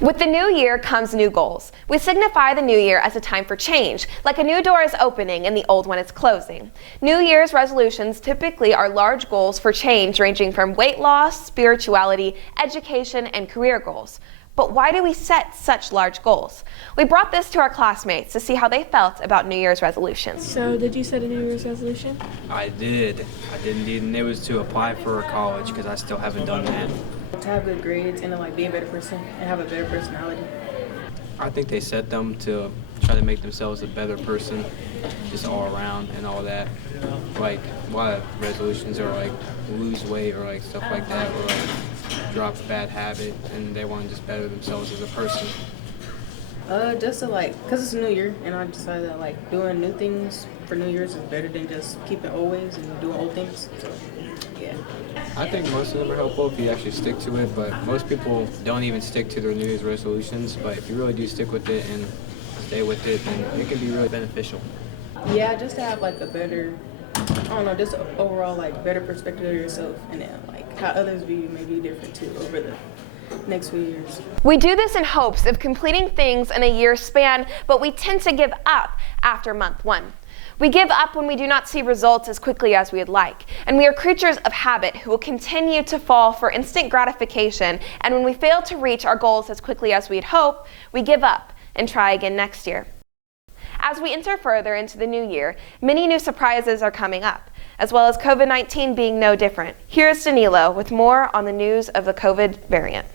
With the new year comes new goals. We signify the new year as a time for change, like a new door is opening and the old one is closing. New Year's resolutions typically are large goals for change ranging from weight loss, spirituality, education, and career goals. But why do we set such large goals? We brought this to our classmates to see how they felt about New Year's resolutions. So did you set a New Year's resolution? I did indeed, and it was to apply for college because I still haven't done that. To have good grades and to be a better person and have a better personality. I think they set them to try to make themselves a better person, just all around and all that. Like a lot of resolutions are like lose weight or like stuff like that, or like drop a bad habit, and they want to just better themselves as a person. Just to cause it's a new year, and I decided that doing new things for New Year's is better than just keeping old ways and doing old things. So, yeah. I think most of them are helpful if you actually stick to it, but most people don't even stick to their New Year's resolutions. But if you really do stick with it and stay with it, then it can be really beneficial. Yeah, just to have a better, just overall better perspective of yourself, and then how others view you may be different too over the next few years. We do this in hopes of completing things in a year span, but we tend to give up after month one. We give up when we do not see results as quickly as we would like, and we are creatures of habit who will continue to fall for instant gratification, and when we fail to reach our goals as quickly as we'd hope, we give up and try again next year. As we enter further into the new year, many new surprises are coming up, as well as COVID-19 being no different. Here's Danilo with more on the news of the COVID variant.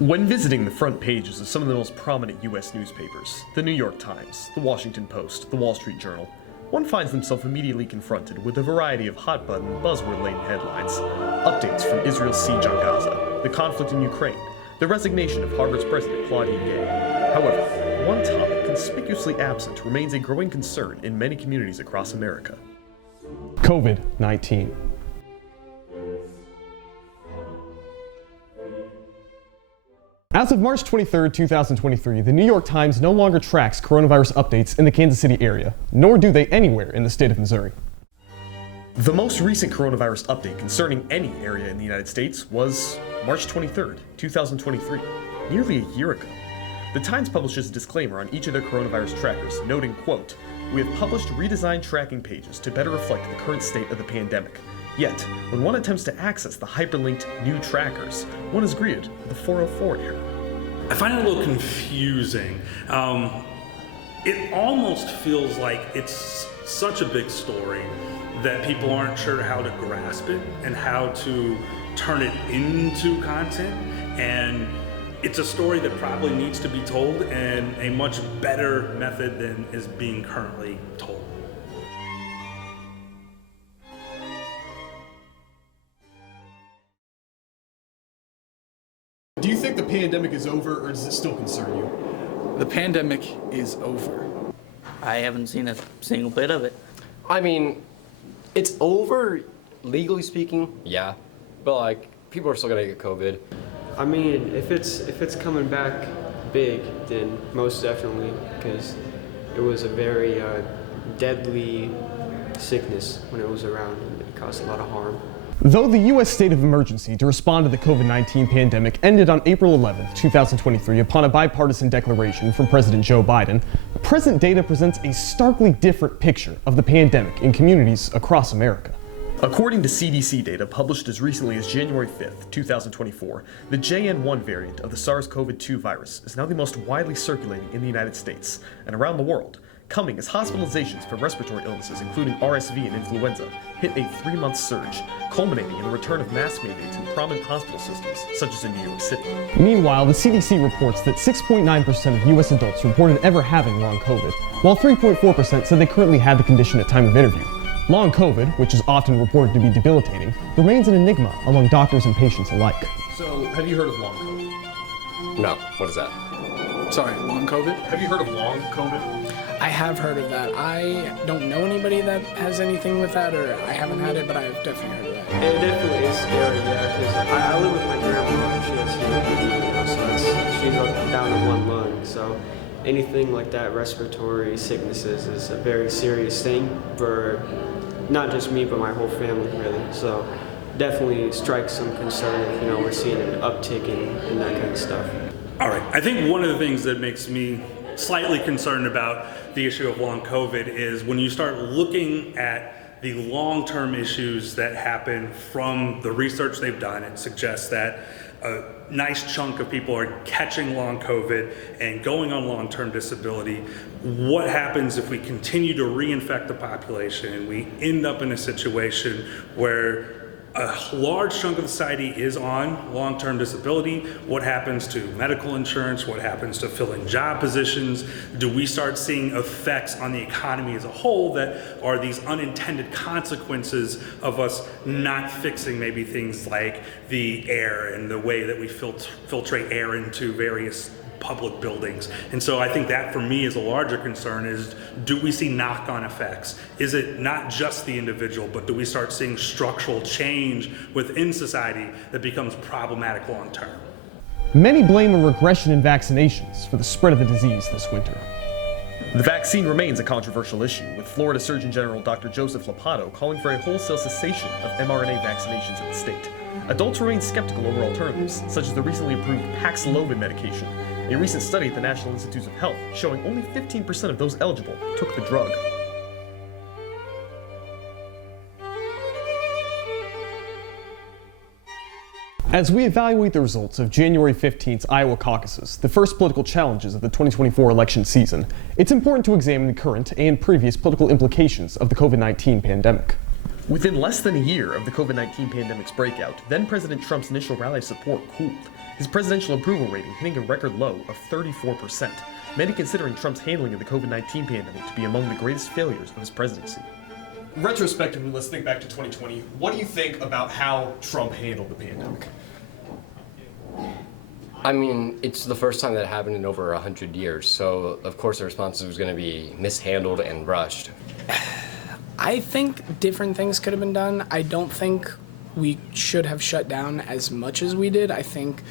When visiting the front pages of some of the most prominent U.S. newspapers, the New York Times, the Washington Post, the Wall Street Journal, one finds themselves immediately confronted with a variety of hot-button, buzzword-laden headlines. Updates from Israel's siege on Gaza, the conflict in Ukraine, the resignation of Harvard's president Claudine Gay. However, one topic conspicuously absent remains a growing concern in many communities across America. COVID-19. As of March 23, 2023, the New York Times no longer tracks coronavirus updates in the Kansas City area, nor do they anywhere in the state of Missouri. The most recent coronavirus update concerning any area in the United States was March 23, 2023, nearly a year ago. The Times publishes a disclaimer on each of their coronavirus trackers, noting, quote, "We have published redesigned tracking pages to better reflect the current state of the pandemic. Yet, when one attempts to access the hyperlinked new trackers, one is greeted with a 404 error." I find it a little confusing. It almost feels like it's such a big story that people aren't sure how to grasp it and how to turn it into content. And it's a story that probably needs to be told in a much better method than is being currently told. Do you think the pandemic is over, or does it still concern you? The pandemic is over. I haven't seen a single bit of it. I mean, it's over, legally speaking, yeah, but people are still gonna get COVID. I mean, if it's coming back big, then most definitely, because it was a very deadly sickness when it was around, and it caused a lot of harm. Though the U.S. state of emergency to respond to the COVID-19 pandemic ended on April 11, 2023, upon a bipartisan declaration from President Joe Biden, present data presents a starkly different picture of the pandemic in communities across America. According to CDC data published as recently as January 5th, 2024, the JN1 variant of the SARS-CoV-2 virus is now the most widely circulating in the United States and around the world, coming as hospitalizations for respiratory illnesses including RSV and influenza hit a 3-month surge, culminating in the return of mask mandates in prominent hospital systems, such as in New York City. Meanwhile, the CDC reports that 6.9% of U.S. adults reported ever having long COVID, while 3.4% said they currently had the condition at time of interview. Long COVID, which is often reported to be debilitating, remains an enigma among doctors and patients alike. So, have you heard of long COVID? No, what is that? Sorry, long COVID? Have you heard of long COVID? I have heard of that. I don't know anybody that has anything with that, or I haven't had it, but I've definitely heard of that. It definitely is scary, yeah, because I live with my grandma, and she has COPD, you know, so she's down to one lung, so anything like that, respiratory sicknesses, is a very serious thing for not just me, but my whole family, really. So definitely strikes some concern if, you know, we're seeing an uptick in that kind of stuff. All right, I think one of the things that makes me slightly concerned about the issue of long COVID is when you start looking at the long-term issues that happen from the research they've done. It suggests that a nice chunk of people are catching long COVID and going on long-term disability. What happens if we continue to reinfect the population and we end up in a situation where a large chunk of society is on long-term disability? What happens to medical insurance? What happens to filling job positions? Do we start seeing effects on the economy as a whole that are these unintended consequences of us not fixing maybe things like the air and the way that we filtrate air into various public buildings? And so I think that for me is a larger concern is, do we see knock-on effects? Is it not just the individual, but do we start seeing structural change within society that becomes problematic long-term? Many blame a regression in vaccinations for the spread of the disease this winter. The vaccine remains a controversial issue, with Florida Surgeon General Dr. Joseph Ladapo calling for a wholesale cessation of mRNA vaccinations in the state. Adults remain skeptical over alternatives, such as the recently approved Paxlovid medication. A recent study at the National Institutes of Health showing only 15% of those eligible took the drug. As we evaluate the results of January 15th's Iowa caucuses, the first political challenges of the 2024 election season, it's important to examine the current and previous political implications of the COVID-19 pandemic. Within less than a year of the COVID-19 pandemic's breakout, then-President Trump's initial rally of support cooled, his presidential approval rating hitting a record low of 34%, many considering Trump's handling of the COVID-19 pandemic to be among the greatest failures of his presidency. Retrospectively, let's think back to 2020. What do you think about how Trump handled the pandemic? I mean, it's the first time that happened in over 100 years, so of course the response was going to be mishandled and rushed. I think different things could have been done. I don't think we should have shut down as much as we did. I think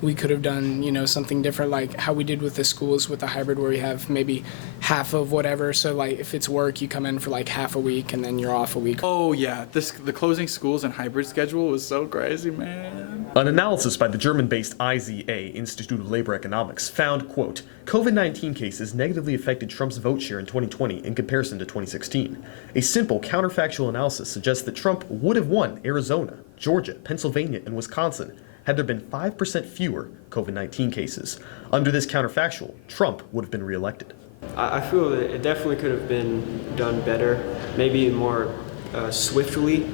we could have done, you know, something different, like how we did with the schools with the hybrid, where we have maybe half of whatever. So like if it's work, you come in for like half a week and then you're off a week. Oh yeah, the closing schools and hybrid schedule was so crazy, man. An analysis by the German-based IZA, Institute of Labor Economics, found, quote, COVID-19 cases negatively affected Trump's vote share in 2020 in comparison to 2016. A simple counterfactual analysis suggests that Trump would have won Arizona, Georgia, Pennsylvania, and Wisconsin had there been 5% fewer COVID-19 cases. Under this counterfactual, Trump would have been reelected. I feel that it definitely could have been done better, maybe more swiftly,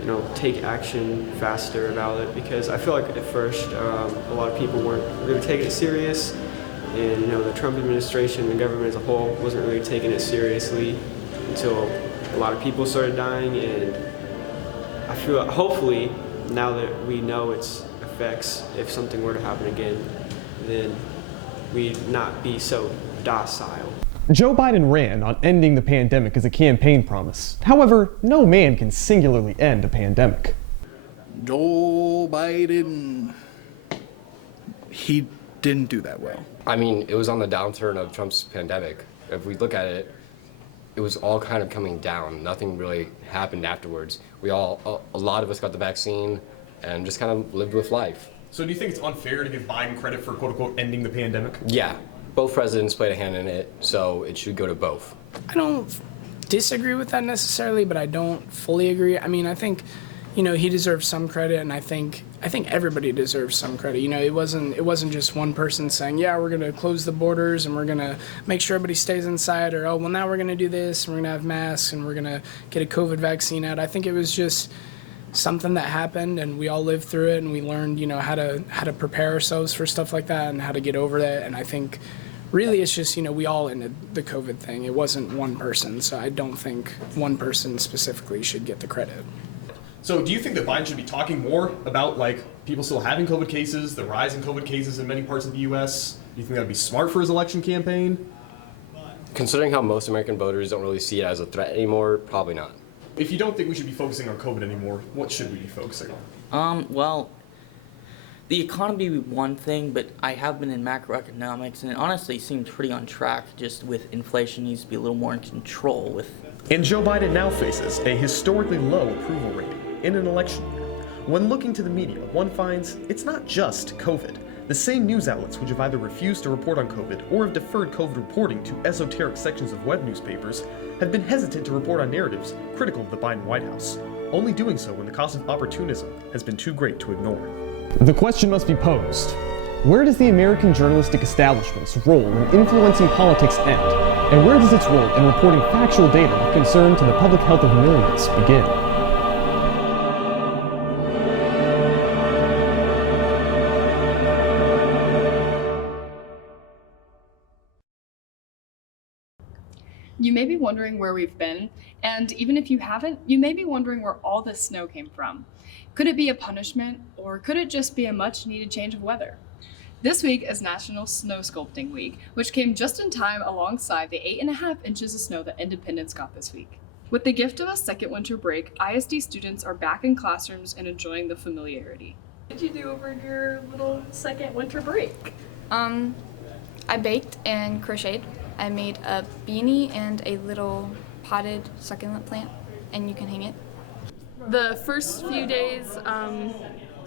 you know, take action faster about it, because I feel like at first a lot of people weren't really taking it serious, and you know, the Trump administration, the government as a whole, wasn't really taking it seriously until a lot of people started dying. And I feel hopefully now that we know its effects, if something were to happen again, then we'd not be so docile. Joe Biden ran on ending the pandemic as a campaign promise. However, no man can singularly end a pandemic. Joe Biden, he didn't do that well. I mean, it was on the downturn of Trump's pandemic. If we look at it, it was all kind of coming down. Nothing really happened afterwards. A lot of us got the vaccine and just kind of lived with life. So do you think it's unfair to give Biden credit for quote-unquote ending the pandemic? Yeah, both presidents played a hand in it, so it should go to both. I don't disagree with that necessarily, but I don't fully agree. I mean, I think, he deserves some credit, and I think everybody deserves some credit. It wasn't just one person saying, yeah, we're gonna close the borders and we're gonna make sure everybody stays inside, or, oh, well, now we're gonna do this and we're gonna have masks and we're gonna get a COVID vaccine out. I think it was just something that happened, and we all lived through it, and we learned, how to prepare ourselves for stuff like that and how to get over that. And I think really it's just, we all ended the COVID thing. It wasn't one person, so I don't think one person specifically should get the credit. So do you think that Biden should be talking more about people still having COVID cases, the rise in COVID cases in many parts of the US? Do you think that would be smart for his election campaign? Considering how most American voters don't really see it as a threat anymore, probably not. If you don't think we should be focusing on COVID anymore, what should we be focusing on? Well, the economy would be one thing, but I have been in macroeconomics, and it honestly seems pretty on track, just with inflation needs to be a little more in control with. And Joe Biden now faces a historically low approval rating in an election year. When looking to the media, one finds it's not just COVID. The same news outlets which have either refused to report on COVID or have deferred COVID reporting to esoteric sections of web newspapers have been hesitant to report on narratives critical of the Biden White House, only doing so when the cost of opportunism has been too great to ignore. The question must be posed. Where does the American journalistic establishment's role in influencing politics end? And where does its role in reporting factual data of concern to the public health of millions begin? You may be wondering where we've been, and even if you haven't, you may be wondering where all this snow came from. Could it be a punishment, or could it just be a much-needed change of weather? This week is National Snow Sculpting Week, which came just in time alongside the 8.5 inches of snow that Independence got this week. With the gift of a second winter break, ISD students are back in classrooms and enjoying the familiarity. What did you do over your little second winter break? I baked and crocheted. I made a beanie and a little potted succulent plant, and you can hang it. The first few days,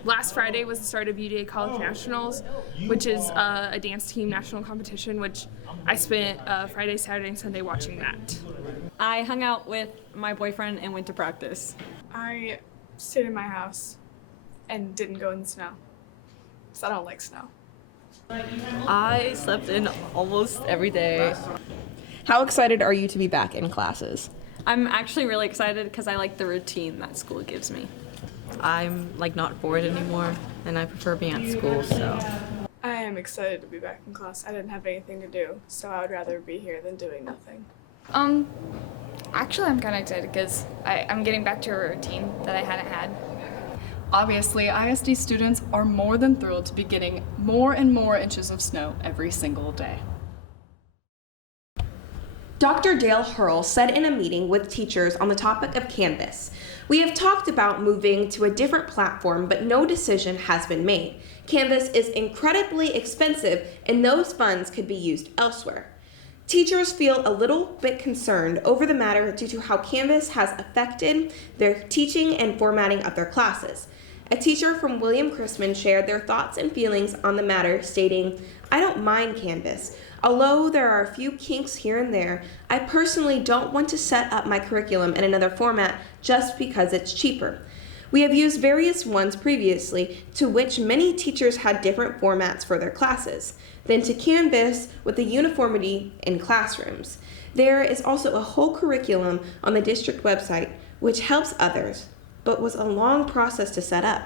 last Friday was the start of UDA College Nationals, which is a dance team national competition, which I spent Friday, Saturday, and Sunday watching that. I hung out with my boyfriend and went to practice. I stayed in my house and didn't go in the snow, because I don't like snow. I slept in almost every day. How excited are you to be back in classes? I'm actually really excited because I like the routine that school gives me. I'm not bored anymore, and I prefer being at school, so. I am excited to be back in class. I didn't have anything to do, so I would rather be here than doing nothing. Actually, I'm kind of excited because I'm getting back to a routine that I hadn't had. Obviously, ISD students are more than thrilled to be getting more and more inches of snow every single day. Dr. Dale Hurl said in a meeting with teachers on the topic of Canvas, "We have talked about moving to a different platform, but no decision has been made. Canvas is incredibly expensive, and those funds could be used elsewhere." Teachers feel a little bit concerned over the matter due to how Canvas has affected their teaching and formatting of their classes. A teacher from William Chrisman shared their thoughts and feelings on the matter, stating, "I don't mind Canvas. Although there are a few kinks here and there, I personally don't want to set up my curriculum in another format just because it's cheaper. We have used various ones previously, to which many teachers had different formats for their classes, then to Canvas with the uniformity in classrooms. There is also a whole curriculum on the district website, which helps others, but was a long process to set up.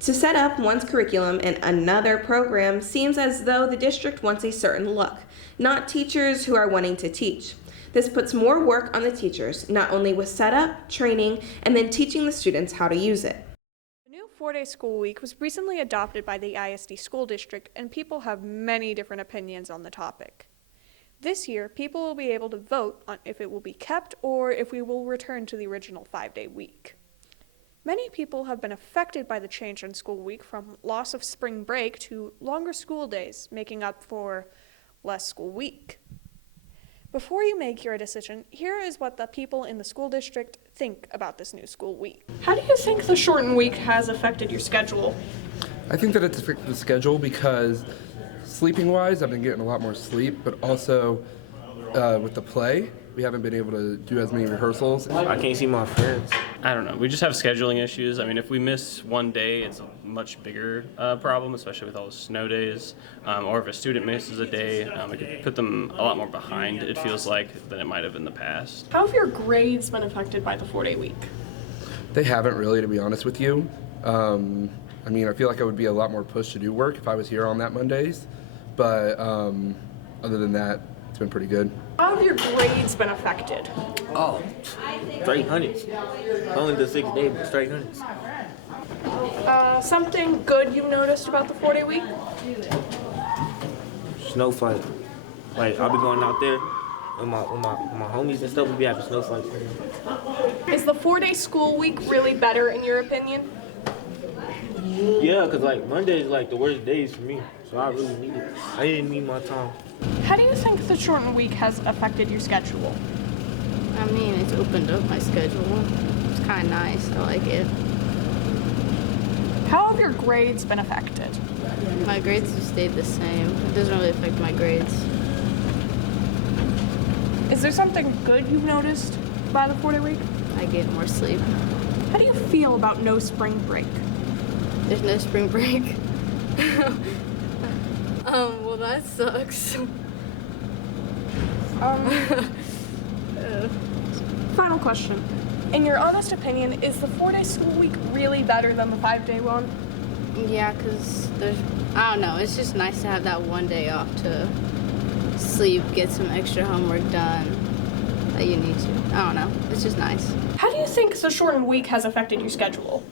To set up one's curriculum in another program seems as though the district wants a certain look, not teachers who are wanting to teach. This puts more work on the teachers, not only with setup, training, and then teaching the students how to use it." The new 4-day school week was recently adopted by the ISD school district, and people have many different opinions on the topic. This year, people will be able to vote on if it will be kept or if we will return to the original 5-day week. Many people have been affected by the change in school week, from loss of spring break to longer school days, making up for less school week. Before you make your decision, here is what the people in the school district think about this new school week. How do you think the shortened week has affected your schedule? I think that it's affected the schedule because sleeping wise, I've been getting a lot more sleep, but also with the play, we haven't been able to do as many rehearsals. I can't see my friends. I don't know. We just have scheduling issues. I mean, if we miss one day, it's a much bigger problem, especially with all the snow days. Or if a student misses a day, it could put them a lot more behind, it feels like, than it might have in the past. How have your grades been affected by the 4-day week? They haven't really, to be honest with you. I mean, I feel like I would be a lot more pushed to do work if I was here on that Mondays. But other than that, it's been pretty good. How have your grades been affected? Oh, straight hundreds. Only the 6 days, but straight hundreds. Something good you've noticed about the 4-day week? Snow fight. Like, I'll be going out there with my homies and stuff. We be having snow fights. Is the 4-day school week really better in your opinion? Yeah, because like Monday is like the worst days for me, so I really need it. I didn't need my time. How do you think the shortened week has affected your schedule? I mean, it's opened up my schedule. It's kind of nice. I like it. How have your grades been affected? My grades have stayed the same. It doesn't really affect my grades. Is there something good you've noticed by the 4-day week? I get more sleep. How do you feel about no spring break? There's no spring break. Well, that sucks. Final question. In your honest opinion, is the 4-day school week really better than the 5-day one? Yeah, because I don't know, it's just nice to have that one day off to sleep, get some extra homework done that you need to. I don't know, it's just nice. How do you think the shortened week has affected your schedule?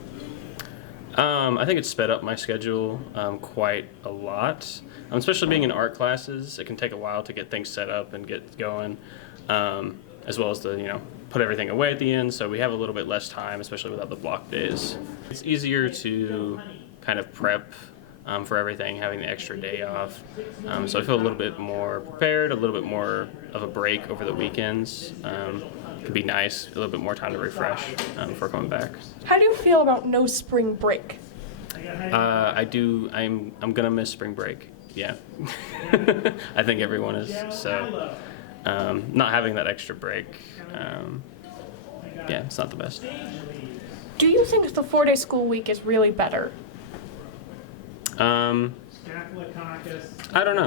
I think it's sped up my schedule quite a lot. Especially being in art classes, it can take a while to get things set up and get going, as well as to put everything away at the end. So we have a little bit less time, especially without the block days. It's easier to kind of prep for everything, having the extra day off. So I feel a little bit more prepared, a little bit more of a break over the weekends. Could be nice, a little bit more time to refresh before coming back. How do you feel about no spring break? I'm gonna miss spring break. Yeah, I think everyone is. So not having that extra break, yeah, it's not the best. Do you think the 4-day school week is really better? I don't know.